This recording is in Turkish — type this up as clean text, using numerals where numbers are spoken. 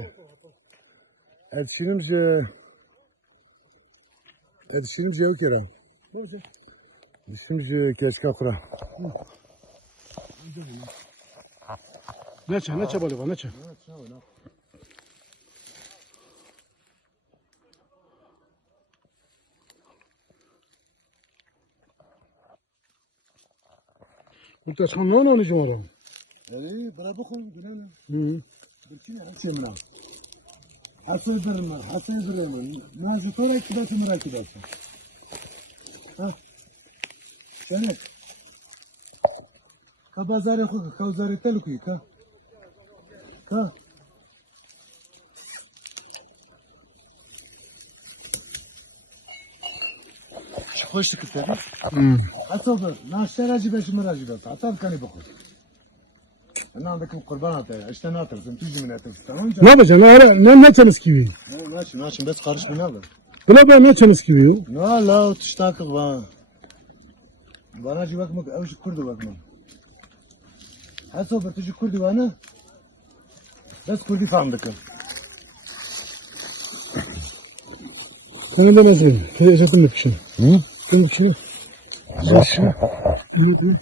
Neyse. Ertişirimce yok yaram. Şimdi keşke kura. Neçe balığı var neçe? Burada sen ne anlayacağım oğlum? Bana bakın günahına. Hı. Burkine semra. Hasıdırma. Nazı sonra kibası merak ediyorsun. Ha? Sen Kabazarı koy, kavzarı tel koy, ka. Ka. Hoş dikkat edin. Atabı, naşteracı beşi meracı bas. Atab kanı bakın. Ben andaki kurban ataya. İşte ne atarsın? Tücümün atarsın. Tamam mı? Ne yapacaksın? Ne açınız gibi? Naçın, bes karışmıyor abi. Buna ben ne açınız gibi? Ne la, tuştakık bana. Bana cı bakmak, evşi kurdu bakmak. Atabı, tücü kurdu bana. Bes kurdu famdıkım. Sana demezdim. Yaşatım bir şey. Hı? Bir şey. Nasıl? Evet.